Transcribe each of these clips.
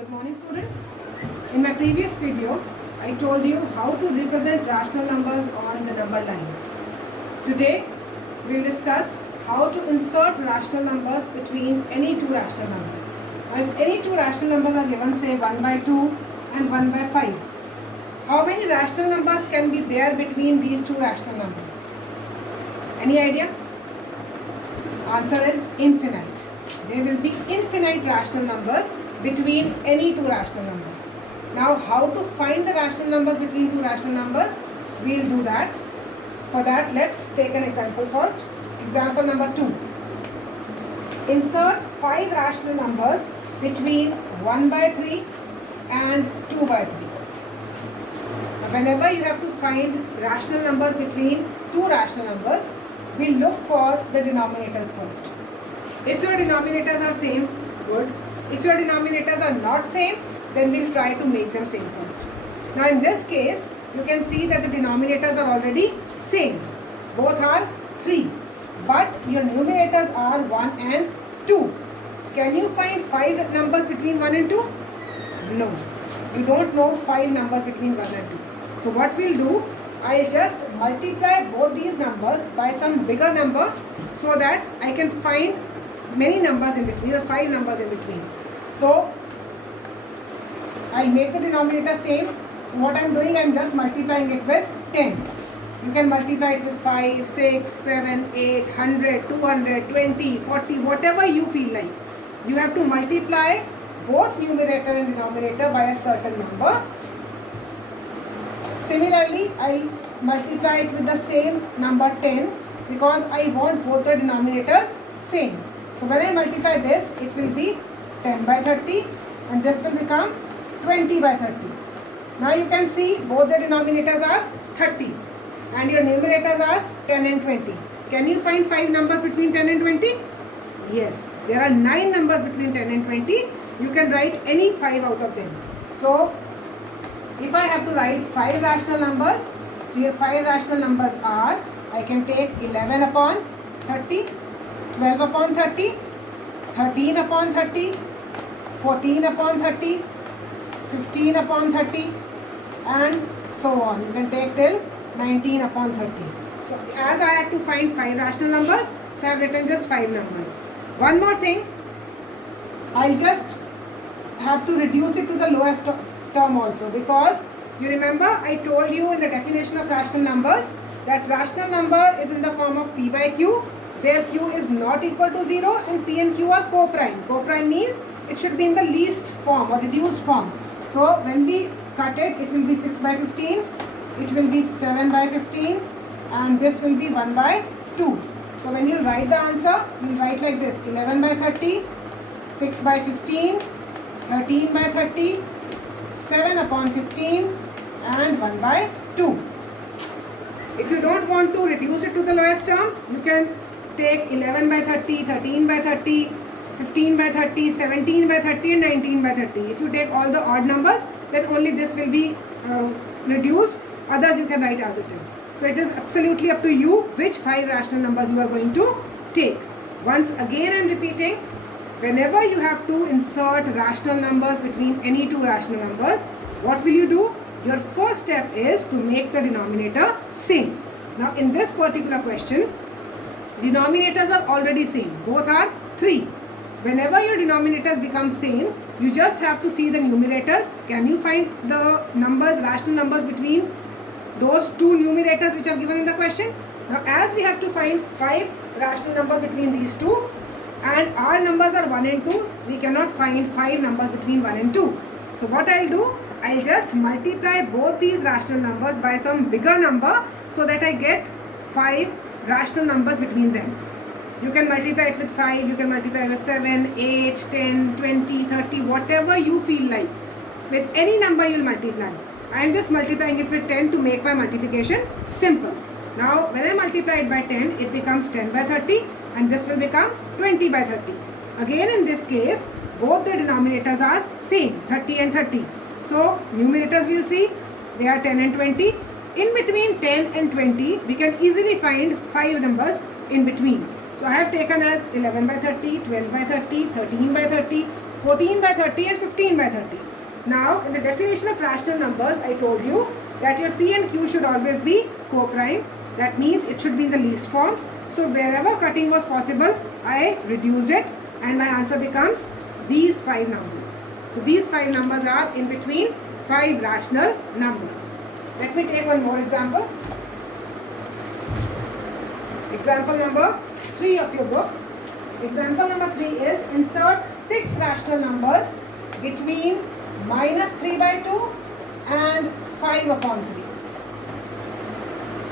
Good morning, students. In my previous video, I told you how to represent rational numbers on the number line. Today, we will discuss how to insert rational numbers between any two rational numbers. Now, if any two rational numbers are given, say 1 by 2 and 1 by 5, how many rational numbers can be there between these two rational numbers? Any idea? Answer is infinite. There will be infinite rational numbers between any two rational numbers. Now, how to find the rational numbers between two rational numbers? We will do that. For that, let's take an example first. Example number 2. Insert 5 rational numbers between 1 by 3 and 2 by 3. Whenever you have to find rational numbers between two rational numbers, we look for the denominators first. If your denominators are same, good. If your denominators are not same, then we'll try to make them same first. Now in this case, you can see that the denominators are already same. Both are 3. But your numerators are 1 and 2. Can you find 5 numbers between 1 and 2? No. You don't know 5 numbers between 1 and 2. So what we'll do, I'll just multiply both these numbers by some bigger number so that I can find many numbers in between or 5 numbers in between. So I'll make the denominator same. So what I'm doing, I'm just multiplying it with 10. You can multiply it with 5, 6, 7, 8, 100, 200, 20, 40, whatever you feel like. You have to multiply both numerator and denominator by a certain number. Similarly, I'll multiply it with the same number 10 because I want both the denominators same. So when I multiply this, it will be 10 by 30 and this will become 20 by 30. Now you can see both the denominators are 30 and your numerators are 10 and 20. Can you find 5 numbers between 10 and 20? Yes, there are 9 numbers between 10 and 20. You can write any 5 out of them. So if I have to write 5 rational numbers, so your 5 rational numbers are, I can take 11 upon 30, 12 upon 30, 13 upon 30, 14 upon 30, 15 upon 30 and so on. You can take till 19 upon 30. So as I had to find 5 rational numbers, so I have written just 5 numbers. One more thing, I'll just have to reduce it to the lowest term also, because you remember I told you in the definition of rational numbers that rational number is in the form of p by q, where q is not equal to 0 and p and q are co-prime. Co-prime means it should be in the least form or reduced form. So when we cut it, it will be 6 by 15, it will be 7 by 15 and this will be 1 by 2. So when you write the answer, you will write like this: 11 by 30, 6 by 15, 13 by 30, 7 upon 15 and 1 by 2. If you don't want to reduce it to the lowest term, you can take 11 by 30, 13 by 30, 15 by 30, 17 by 30 and 19 by 30. If you take all the odd numbers, then only this will be reduced. Others you can write as it is. So it is absolutely up to you which 5 rational numbers you are going to take. Once again I am repeating, whenever you have to insert rational numbers between any two rational numbers, what will you do? Your first step is to make the denominator same. Now in this particular question, denominators are already same. Both are 3. Whenever your denominators become same, you just have to see the numerators. Can you find the numbers, rational numbers between those two numerators which are given in the question? Now as we have to find 5 rational numbers between these two, and our numbers are 1 and 2, we cannot find 5 numbers between 1 and 2. So what I'll do, I'll just multiply both these rational numbers by some bigger number so that I get 5 rational numbers between them. You can multiply it with 5, you can multiply with 7, 8, 10, 20, 30, whatever you feel like. With any number you'll multiply. I am just multiplying it with 10 to make my multiplication simple. Now when I multiply it by 10, it becomes 10 by 30 and this will become 20 by 30. Again in this case, both the denominators are same, 30 and 30. So numerators we'll see, they are 10 and 20. In between 10 and 20, we can easily find 5 numbers in between. So I have taken as 11 by 30, 12 by 30, 13 by 30, 14 by 30 and 15 by 30. Now, in the definition of rational numbers, I told you that your P and Q should always be co-prime. That means it should be in the least form. So, wherever cutting was possible, I reduced it and my answer becomes these 5 numbers. So, these 5 numbers are in between 5 rational numbers. Let me take one more example. Example number 3 of your book. Example number 3 is insert 6 rational numbers between minus 3 by 2 and 5 upon 3.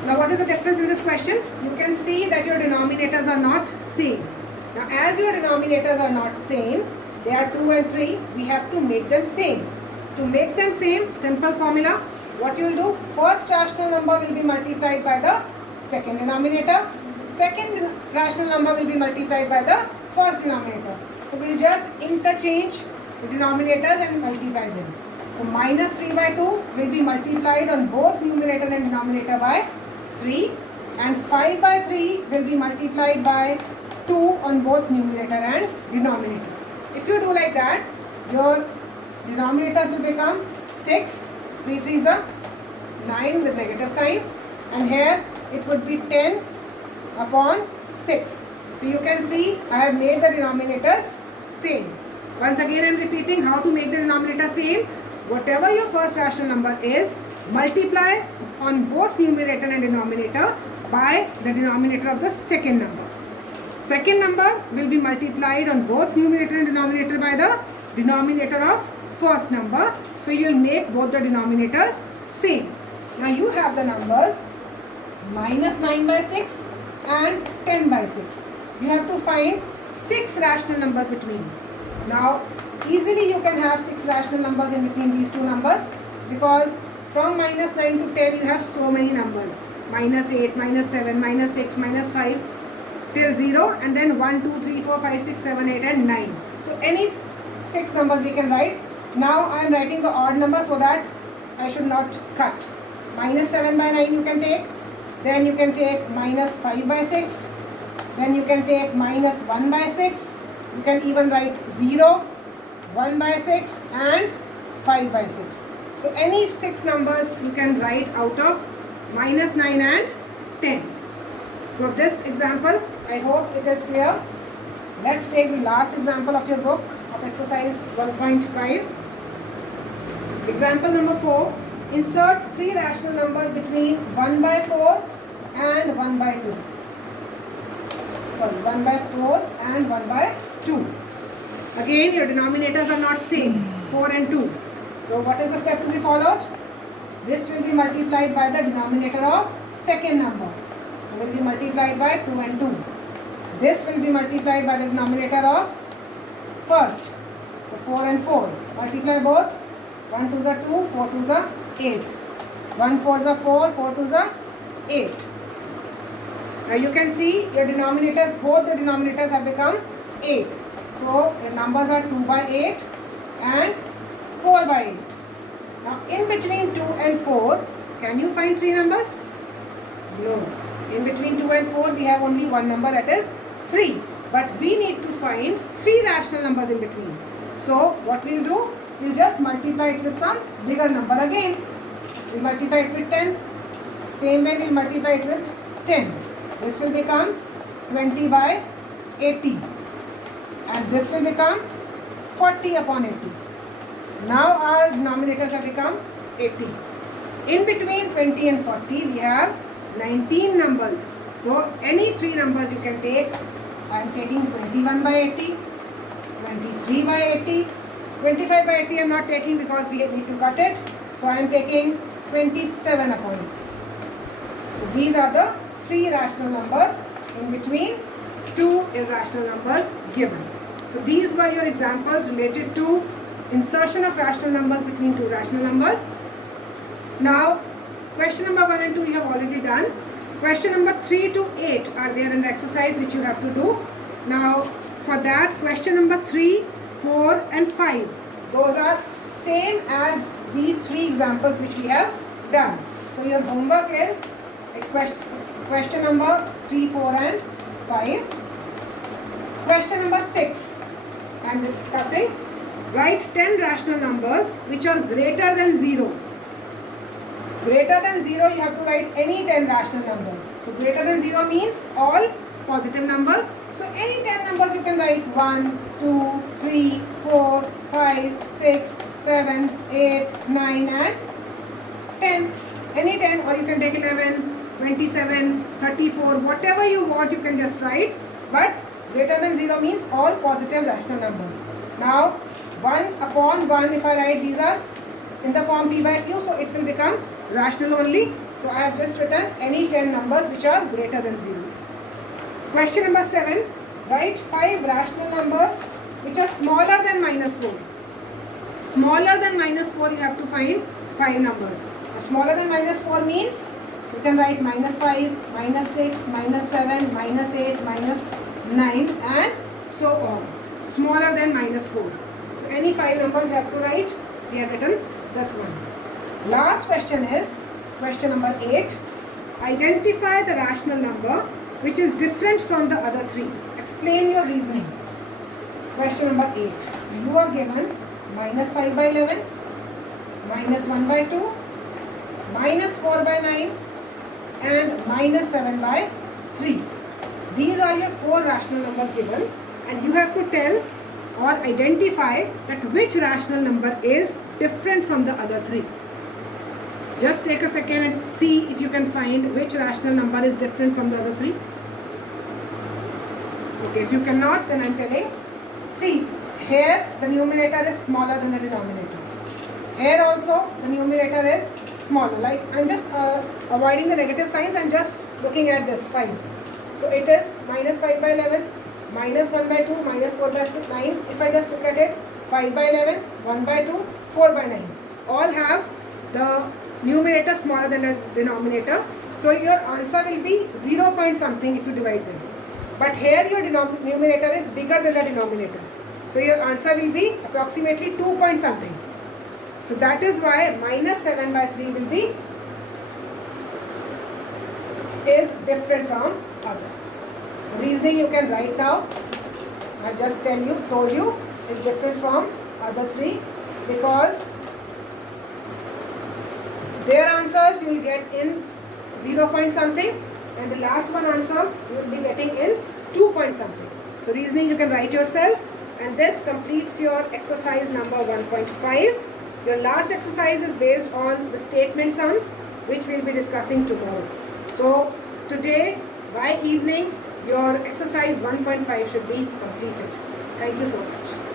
Now what is the difference in this question? You can see that your denominators are not same. Now as your denominators are not same, they are 2 and 3, we have to make them same. To make them same, simple formula, what you will do, first rational number will be multiplied by the second denominator. Second rational number will be multiplied by the first denominator. So we will just interchange the denominators and multiply them. So minus 3 by 2 will be multiplied on both numerator and denominator by 3, and 5 by 3 will be multiplied by 2 on both numerator and denominator. If you do like that, your denominators will become 6, 3 3s are 9 with negative sign, and here it would be 10 upon 6. So you can see I have made the denominators same. Once again I am repeating how to make the denominator same. Whatever your first rational number is, multiply on both numerator and denominator by the denominator of the second number. Second number will be multiplied on both numerator and denominator by the denominator of first number. So you will make both the denominators same. Now you have the numbers minus 9 by 6 and 10 by 6. You have to find 6 rational numbers between. Now easily you can have 6 rational numbers in between these two numbers, because from minus 9 to 10 you have so many numbers. Minus 8, minus 7, minus 6, minus 5 till 0, and then 1, 2, 3, 4, 5, 6, 7, 8 and 9. So any 6 numbers we can write. Now I am writing the odd number so that I should not cut. Minus 7 by 9 you can take. Then you can take minus 5 by 6. Then you can take minus 1 by 6. You can even write 0, 1 by 6 and 5 by 6. So any 6 numbers you can write out of minus 9 and 10. So this example, I hope it is clear. Let's take the last example of your book of exercise 1.5. Example number 4. Insert 3 rational numbers between 1 by 4 and 1 by 2. Sorry, 1 by 4 and 1 by 2. Again, your denominators are not same, 4 and 2. So what is the step to be followed? This will be multiplied by the denominator of second number. So will be multiplied by 2 and 2. This will be multiplied by the denominator of first. So 4 and 4. Multiply both. 1 2s are 2, 4 2s are 8. 1 4s are 4, 4 2s are 8. Now you can see your denominators, both the denominators have become 8. So your numbers are 2 by 8 and 4 by 8. Now in between 2 and 4, can you find 3 numbers? No. In between 2 and 4 we have only one number, that is 3. But we need to find 3 rational numbers in between. So what we'll do, we'll just multiply it with some bigger number again. We'll multiply it with 10. Same way we'll multiply it with 10. This will become 20 by 80. And this will become 40 upon 80. Now our denominators have become 80. In between 20 and 40 we have 19 numbers. So any 3 numbers you can take. I am taking 21 by 80, 23 by 80, 25 by 80 I am not taking because we need to cut it. So I am taking 27 upon 80. So these are the 3 rational numbers in between 2 irrational numbers given. So these were your examples related to insertion of rational numbers between 2 rational numbers. Now question number 1 and 2 you have already done. Question number 3 to 8 are there in the exercise which you have to do. Now for that, question number 3, 4 and 5, those are same as these 3 examples which we have done. So your homework is question number 3, 4 and 5. Question number 6, I am discussing. Write 10 rational numbers which are greater than 0. Greater than 0, you have to write any 10 rational numbers. So greater than 0 means all positive numbers. So any 10 numbers you can write 1, 2, 3, 4, 5, 6, 7, 8, 9 and 10. Any 10, or you can take 11, 27, 34, whatever you want you can just write. But greater than 0 means all positive rational numbers. Now 1 upon 1, if I write, these are in the form p by q, so it will become rational only. So I have just written any 10 numbers which are greater than 0. Question number 7. Write 5 rational numbers which are smaller than minus 4. Smaller than minus 4, you have to find 5 numbers. Now, smaller than minus 4 means you can write minus 5, minus 6, minus 7, minus 8, minus 9 and so on. Smaller than minus 4. So any 5 numbers you have to write. We have written this one. Last question is question number 8. Identify the rational number which is different from the other 3. Explain your reasoning. Question number 8. You are given minus 5 by 11, minus 1 by 2, minus 4 by 9 and minus 7 by 3. These are your 4 rational numbers given, and you have to tell or identify that which rational number is different from the other 3. Just take a second and see if you can find which rational number is different from the other 3. Okay, if you cannot, then I am telling. See, here the numerator is smaller than the denominator. Here also the numerator is smaller. Like I am just avoiding the negative signs, I am just looking at this 5. So it is minus 5 by 11, minus 1 by 2, minus 4 by 9. If I just look at it, 5 by 11, 1 by 2, 4 by 9. All have the numerator smaller than the denominator. So your answer will be 0 point something if you divide them. But here your numerator is bigger than the denominator. So your answer will be approximately 2 point something. So that is why minus 7 by 3 will be is different from other. So reasoning you can write now. I just told you is different from other 3 because their answers you will get in 0 point something and the last one answer you will be getting in 2 point something. So reasoning you can write yourself, and this completes your exercise number 1.5. Your last exercise is based on the statement sums which we will be discussing tomorrow. So today by evening your exercise 1.5 should be completed. Thank you so much.